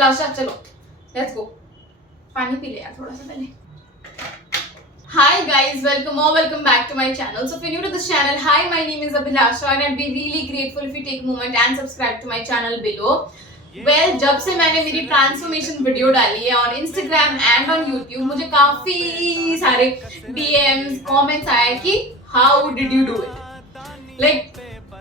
अभिलाषा चलो let's go, पानी P ले यार थोड़ा सा पहले। Hi guys, welcome back to my channel. So if you're new to this channel, hi, my name is Abhilasha and I'd be really grateful if you take a moment and subscribe to my channel below. Well, जब से मैंने मेरी transformation video डाली है on Instagram and on YouTube, मुझे काफी सारे DMs comments आए कि how did you do it, like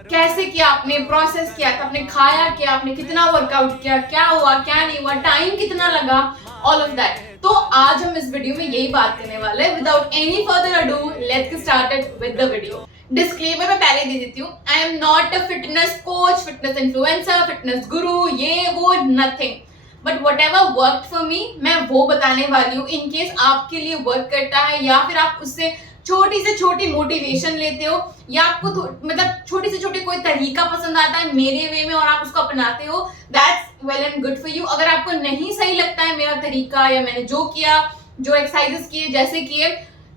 कैसे किया आपने, प्रोसेस किया था आपने, खाया क्या आपने, कितना वर्कआउट किया, क्या हुआ क्या नहीं हुआ, टाइम कितना लगा, ऑल ऑफ दैट। तो आज हम इस वीडियो में यही बात करने वाले हैं। Without any further ado let's get started with the video. Disclaimer मैं पहले दे देती हूँ, आई am not a fitness coach, fitness influencer, fitness गुरु, ये वो nothing, but what ever work for me मैं वो बताने वाली हूँ। इन केस आपके लिए वर्क करता है या फिर आप उससे छोटी से छोटी मोटिवेशन लेते हो या आपको मतलब छोटी से छोटी कोई तरीका पसंद आता है मेरे वे में और आप उसको अपनाते हो, that's well and good for you. अगर आपको नहीं सही लगता है मेरा तरीका या मैंने जो किया, जो एक्सरसाइजेस किए, जैसे किए,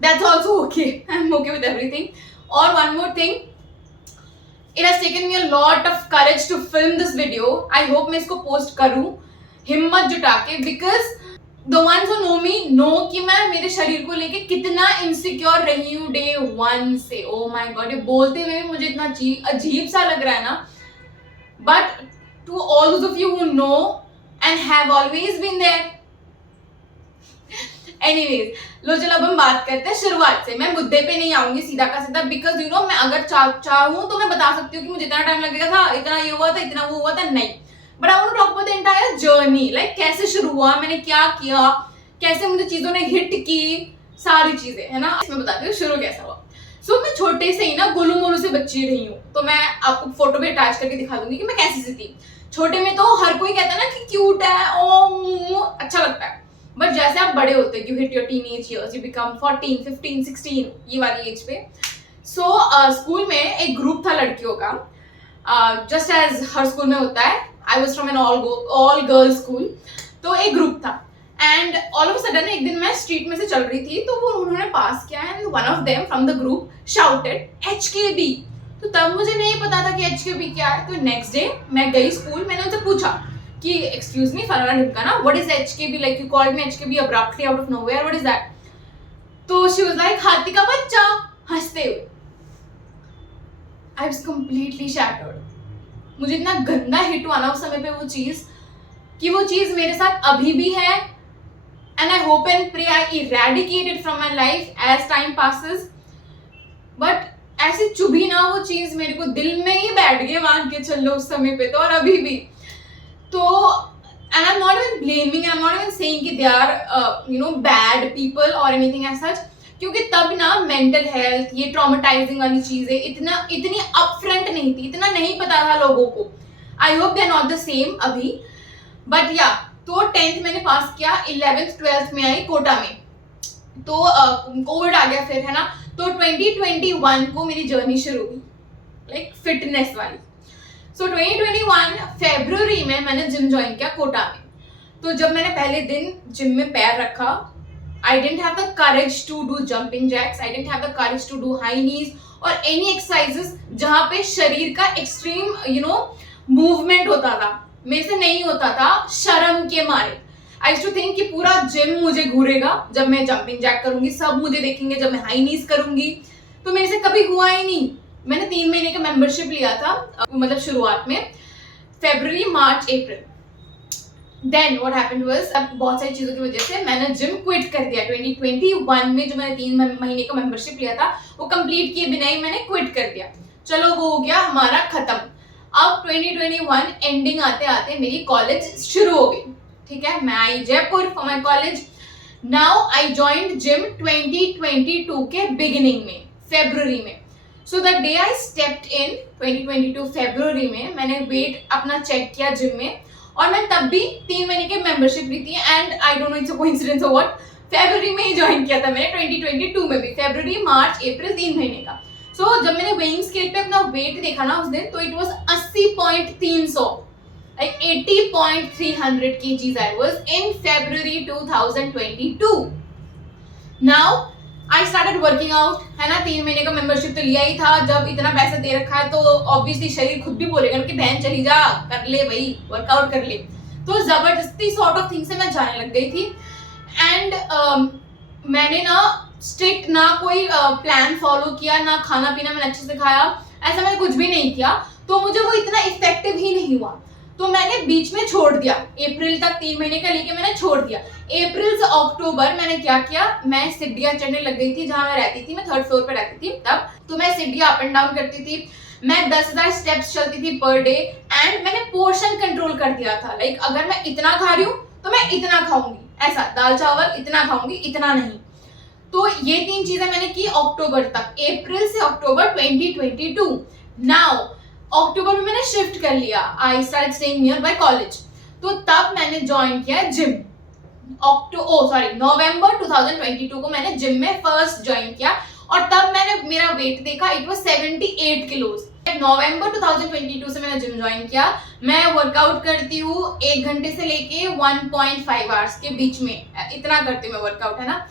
that's also okay, I am okay with everything. और one more thing, it has taken me a lot of courage to film this video. I hope मैं इसको पोस्ट करूं हिम्मत जुटा के, because The ones who know me know कि मैं मेरे शरीर को लेके कितना इनसिक्योर रही हूँ डे वन से। ओ माय गॉड, ये बोलते हुए मुझे इतना अजीब सा लग रहा है ना, but to all those of you who know and have always been there. Anyways, लो चलो अब हम बात करते हैं शुरुआत से। मैं मुद्दे पे नहीं आऊंगी सीधा का सीधा, बिकॉज यू नो मैं अगर चाहूँ तो मैं बता सकती हूँ कि मुझे इतना टाइम लगेगा था, इतना ये हुआ था, इतना वो हुआ था, नहीं। But I want to talk about the entire journey, like कैसे शुरू हुआ, मैंने क्या किया, कैसे मुझे चीजों ने हिट की, सारी चीजें, है ना। इसमें बताती हूँ शुरू कैसा हुआ। सो मैं छोटे से ही ना गोलू मोलू से बच्ची रही हूँ, तो मैं आपको फोटो भी अटैच करके दिखा दूंगी कि मैं कैसी सी थी। छोटे में तो हर कोई कहता है ना कि क्यूट है, ओ अच्छा लगता है, बट जैसे आप बड़े होते हैं, you hit your teenage years, you become 14, 15, 16 ये वाली एज पे। सो स्कूल में एक ग्रुप था लड़कियों का, जस्ट एज हर स्कूल में होता है। I was from an all girls school, तो एक ग्रुप था एंड ऑल ऑफ सडन एक दिन मैं स्ट्रीट में से चल रही थी तो वो उन्होंने पास किया and one of them from the group shouted HKB। तो तब मुझे नहीं पता था कि HKB क्या है। तो नेक्स्ट डे मैं गई स्कूल, मैंने उनसे पूछा कि एक्सक्यूज मी फलाना ढिमकाना, what is HKB, like you called me HKB abruptly out of nowhere, what is that. तो शी वाज लाइक हाथी का बच्चा, हंसते हुए। I was completely shattered. मुझे इतना गंदा हिट हुआ ना उस समय पे वो चीज, कि वो चीज मेरे साथ अभी भी है and I hope and pray I eradicate it from my life as time passes. But ऐसे चुभी ना वो चीज, मेरे को दिल में ही बैठ गई, मान के चल लो उस समय पे तो और अभी भी। तो and I am not even blaming, I am not even saying कि they are you know bad people और एनीथिंग एज सच, क्योंकि तब ना मेंटल हेल्थ, ये ट्रॉमेटाइजिंग वाली चीजें इतनी अपफ्रंट नहीं थी, इतना नहीं पता था लोगों को। I hope they are not the same अभी, बट या तो 10th मैंने पास किया, 11th 12th में आई कोटा में, तो कोविड आ गया फिर, है ना। तो 2021 को मेरी जर्नी शुरू हुई लाइक फिटनेस वाली। सो 2021 फरवरी में मैंने जिम ज्वाइन किया कोटा में। तो जब मैंने पहले दिन जिम में पैर रखा, I didn't have the courage to do jumping jacks, I didn't have the courage to do high knees or any exercises जहाँ पे शरीर का extreme you know movement होता था, मेरे से नहीं होता था शर्म के मारे। I used to think कि पूरा जिम मुझे घूरेगा जब मैं जंपिंग जैक करूंगी, सब मुझे देखेंगे जब मैं हाई नीज करूंगी, तो मेरे से कभी हुआ ही नहीं। मैंने 3 महीने का मेंबरशिप लिया था, मतलब शुरुआत में फरवरी, मार्च, अप्रैल। देन व्हाट हैपेंड वाज, अब बहुत सारी चीजों की वजह से मैंने जिम क्विट कर दिया। 2021 में जो मैंने 3 महीने का मेंबरशिप लिया था वो कंप्लीट किए बिना ही मैंने क्विट कर दिया। चलो वो हो गया हमारा खत्म। अब 2021 एंडिंग आते आते मेरी कॉलेज शुरू हो गई, ठीक है। मैं आई Jaipur for my college. Now I joined gym 2022 के बिगिनिंग में, फरवरी में। So the day I stepped in 2022 फरवरी में, मैंने वेट अपना चेक किया जिम में, और मैं तब भी 3 महीने की मेंबरशिप ली थी and I don't know it's a coincidence और व्हाट, फरवरी में ही ज्वाइन किया था मैंने 2022 में भी, फरवरी, मार्च, अप्रैल 3 महीने का। सो जब मैंने वेइंग स्केल पे अपना वेट देखा ना उस दिन, तो it was 80.300, like 80.300 kgs I was in February 2022. Now I started working out, है ना। 3 महीने का मेंबरशिप तो लिया ही था, जब इतना पैसा दे रखा है तो ऑब्वियसली शरीर खुद भी बोलेगा कि बहन चली जा, कर ले भाई, वर्कआउट कर ले। तो जबरदस्ती सॉर्ट ऑफ थिंग से मैं जाने लग गई थी। एंड मैंने ना स्ट्रिक्ट ना कोई प्लान फॉलो किया, ना खाना पीना मैंने अच्छे से खाया, ऐसा मैंने कुछ भी नहीं किया, तो मुझे वो इतना इफेक्टिव ही नहीं हुआ। तो मैंने बीच में छोड़ दिया, अप्रैल तक 3 महीने का लेके मैंने छोड़ दिया। अप्रैल से अक्टूबर मैंने क्या किया, मैं सीढ़ियां चढ़ने लग गई थी जहां मैं रहती थी, मैं 3rd फ्लोर पे रहती थी तब, तो मैं सीढ़ियां अप एंड डाउन करती थी, मैं 10,000 स्टेप्स चलती थी पर डे। एंड मैंने पोर्शन कंट्रोल कर दिया था, लाइक अगर मैं इतना खा रही हूँ तो मैं इतना खाऊंगी, ऐसा दाल चावल इतना खाऊंगी, इतना नहीं। तो ये 3 चीजें मैंने की अक्टूबर तक, अप्रैल से अक्टूबर 2022। नाउ अक्टूबर में मैंने शिफ्ट कर लिया, I start staying near by college, तो तब मैंने ज्वाइन किया जिम। नवंबर 2022 को मैंने जिम में फर्स्ट ज्वाइन किया, और तब मैंने मेरा वेट देखा, इट वाज 78 किलोज। नवंबर 2022 से मैंने जिम ज्वाइन किया। मैं वर्कआउट करती हूँ 1 घंटे से लेके 1.5 आवर्स के बीच में, इतना करती हूँ मैं वर्कआउट, है ना।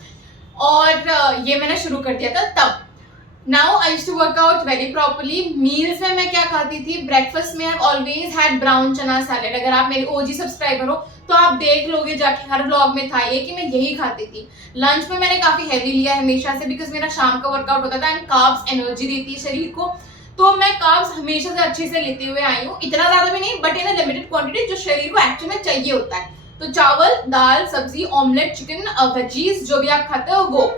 और ये मैंने शुरू कर दिया था तब। Now I used to work out very properly. Meals में मैं क्या खाती थी, ब्रेकफास्ट में I always had brown chana salad. अगर आप मेरे ओजी सब्सक्राइबर हो तो आप देख लोगे जाके, हर व्लॉग में था ये कि मैं यही खाती थी। लंच में मैंने काफी हैवी लिया है हमेशा से, बिकॉज मेरा शाम का वर्कआउट होता था, एंड कार्ब्स एनर्जी देती है शरीर को, तो मैं कार्ब्स हमेशा से अच्छे से लेते हुए आई हूँ, इतना ज्यादा भी नहीं but in a limited quantity जो शरीर को एक्चुअली में चाहिए होता है। तो चावल, दाल, सब्जी, ऑमलेट, चिकन, वेजीज जो भी आप खाते हो वो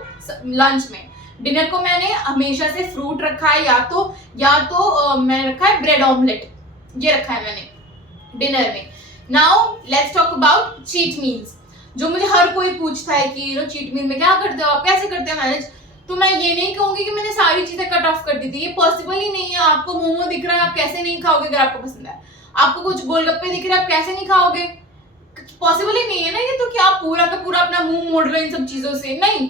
लंच में। डिनर को मैंने हमेशा से फ्रूट रखा है, या तो मैंने रखा है ब्रेड ऑमलेट, ये रखा है मैंने डिनर में। Now let's talk about cheat meals, जो मुझे हर कोई पूछता है कि चीट मील में क्या करते हो आप, कैसे करते हो मैनेज। तो मैं ये नहीं कहूंगी कि मैंने सारी चीजें कट ऑफ कर दी थी, ये पॉसिबल ही नहीं है। आपको मोमो दिख रहा है, आप कैसे नहीं खाओगे अगर आपको पसंद है। आपको कुछ गोलगप्पे दिख रहे हैं, आप कैसे नहीं खाओगे, पॉसिबल ही नहीं है ना ये तो, कि आप पूरा का पूरा अपना मुंह मोड़ रहे हो इन सब चीजों से, नहीं।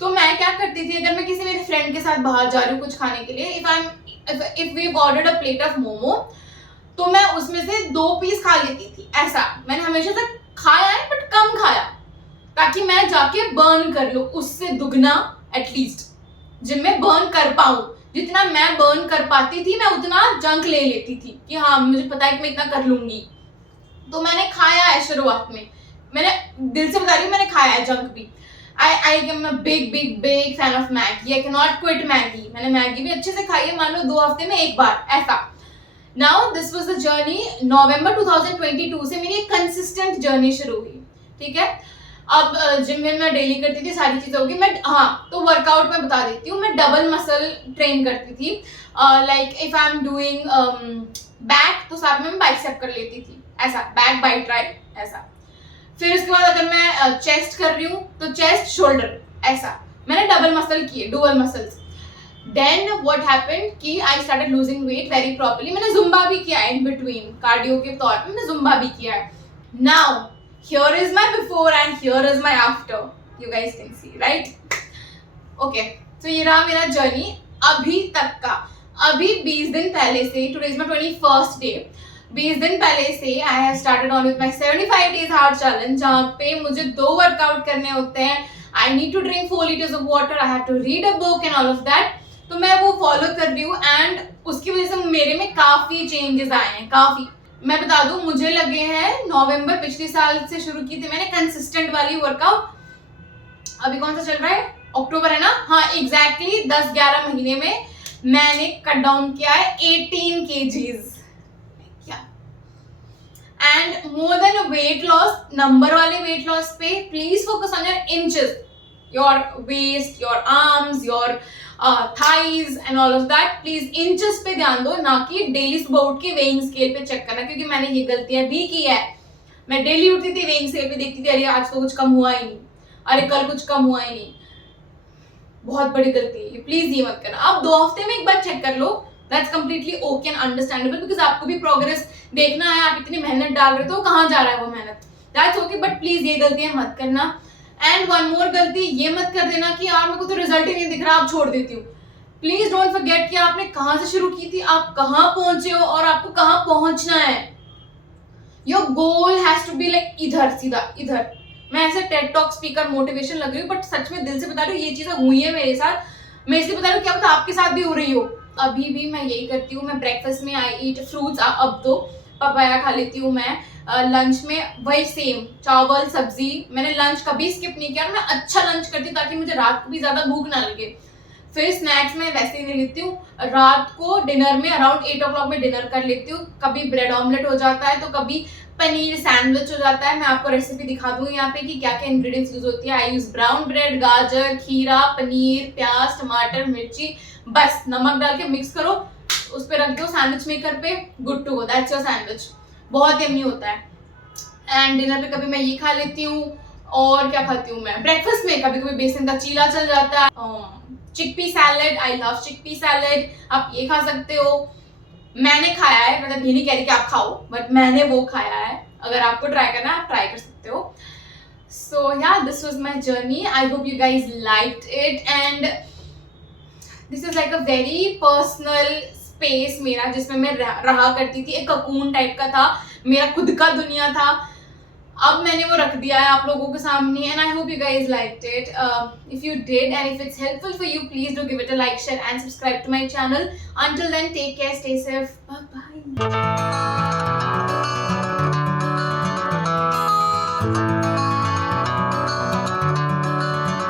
तो मैं क्या करती थी, अगर मैं किसी मेरे फ्रेंड के साथ बाहर जा रही हूँ कुछ खाने के लिए, if we ordered a plate of momo, तो मैं उसमें से 2 पीस खा लेती थी। ऐसा मैंने हमेशा से खाया है बट कम खाया, ताकि मैं जाके बर्न कर लूं, उससे दुगना एटलीस्ट जिम में बर्न कर पाऊं। जितना मैं बर्न कर पाती थी मैं उतना जंक ले लेती थी कि हाँ मुझे पता है कि मैं इतना कर लूंगी। तो मैंने खाया है शुरुआत में, मैंने दिल से बता रही हूँ, मैंने खाया है जंक भी। I am a big fan of Maggi. I cannot quit Maggi. मैंने मैगी भी अच्छे से खाई है, मान लो 2 हफ्ते में एक बार, ऐसा। Now this was the journey। नवंबर 2022 से मेरी एक कंसिस्टेंट जर्नी शुरू हुई, ठीक है। अब जिम में मैं डेली करती थी, सारी चीजें होगी। मैं तो वर्कआउट में बता देती हूँ, मैं डबल मसल ट्रेन करती थी। Like if I am doing back तो साथ में मैं बाइसेप कर लेती थी, ऐसा, बैक बाई ट्राई, ऐसा। फिर उसके बाद अगर मैं चेस्ट कर रही हूँ तो चेस्ट शोल्डर, ऐसा मैंने डबल मसल किए, dual muscles. Then what happened कि I started losing weight very properly. मैंने जुम्बा भी किया है इन बिटवीन, कार्डियो के तौर पे मैंने जुम्बा भी किया है। Now here is my before and here is my after, you guys can see, right. Okay, तो ये रहा मेरा जर्नी अभी तक का। अभी 20 दिन पहले से, today is my 21st day, 20 दिन पहले से I have started on with my 75 days hard challenge, जहाँ पे मुझे 2 वर्कआउट करने होते हैं। I need to drink 4 litres of water, I have to read a book and all of that. तो मैं वो फॉलो कर रही हूँ, एंड उसकी वजह से मेरे में काफी चेंजेस आए हैं, काफी। मैं बता दूं, मुझे लगे हैं नवंबर पिछले साल से शुरू की थी मैंने कंसिस्टेंट वाली वर्कआउट। अभी कौन सा चल रहा है, अक्टूबर है ना, हाँ एग्जैक्टली 10-11 महीने में मैंने कट डाउन किया है 18 kgs। And more than weight loss, number वाले वेट लॉस पे please focus on your inches, your waist, your arms, your thighs and all of that. Please inches पे ध्यान दो, ना कि डेली सुबह उठ के वेइंग स्केल पे चेक करना, क्योंकि मैंने ये गलतियां भी की है। मैं डेली उठती थी, वेइंग स्केल पे देखती थी, अरे आज तो कुछ कम हुआ ही नहीं, अरे कल कुछ कम हुआ ही नहीं। बहुत बड़ी गलती है, प्लीज ये मत करना। आप 2 हफ्ते में एक बार चेक कर लो, that's completely okay and understandable, because आपको भी प्रोग्रेस देखना है, आप इतनी मेहनत डाल रहे हो तो कहाँ जा रहा है वो मेहनत, दैट्स ओके। बट प्लीज ये गलतियां मत करना। एंड वन मोर गलती ये मत कर देना कि यार मेरे को तो रिजल्ट ही नहीं दिख रहा, आप छोड़ देती हूँ। प्लीज डोंट फॉरगेट कि आपने कहाँ से शुरू की थी, आप कहाँ पहुंचे हो और आपको कहाँ पहुंचना है। Your goal has to be like इधर, सीधा इधर। मैं ऐसे टेड टॉक स्पीकर मोटिवेशन लग रही हूँ, बट सच में दिल से बता रही हूँ, ये चीजें हुई है मेरे साथ। मैं इसलिए बता रही हूँ, क्या पता आपके साथ भी हो रही हो। अभी भी मैं यही करती हूँ, मैं ब्रेकफास्ट में आई ईट फ्रूट्स। अब तो पपाया खा लेती हूँ मैं। लंच में वही सेम चावल सब्जी, मैंने लंच कभी स्किप नहीं किया और मैं अच्छा लंच करती हूँ ताकि मुझे रात को भी ज्यादा भूख ना लगे। फिर स्नैक्स में वैसे ही नहीं लेती हूँ। रात को डिनर में अराउंड 8 o'clock में डिनर कर लेती हूँ। कभी ब्रेड ऑमलेट हो जाता है तो कभी पनीर सैंडविच हो जाता है। मैं आपको रेसिपी दिखा दूंगी यहाँ पे कि क्या क्या इंग्रेडिएंट्स यूज होती है। आई यूज ब्राउन ब्रेड, गाजर, खीरा, पनीर, प्याज, टमाटर, मिर्ची, बस नमक डाल के मिक्स करो, उस पे रख दो सैंडविच मेकर पे, good to go, that's your sandwich. बहुत यम्मी होता है। एंड डिनर पे कभी मैं ये खा लेती हूँ। और क्या खाती हूँ मैं ब्रेकफास्ट में, कभी कभी बेसन का चीला चल जाता है। Chickpea salad, I love chickpea salad, आप ये खा सकते हो। मैंने खाया है, मतलब ये नहीं कह रही कि आप खाओ, बट मैंने वो खाया है। अगर आपको ट्राई करना है आप ट्राई कर सकते हो। सो या this was my journey, I hope you guys liked it and this is like a very personal space मेरा, जिसमें मैं रहा करती थी। एक ककून टाइप का था, मेरा खुद का दुनिया था। अब मैंने वो रख दिया है आप लोगों के सामने and I hope you guys liked it. If you did and if it's helpful for you, please do give it a like, share and subscribe to my channel. Until then, take care, stay safe, bye bye.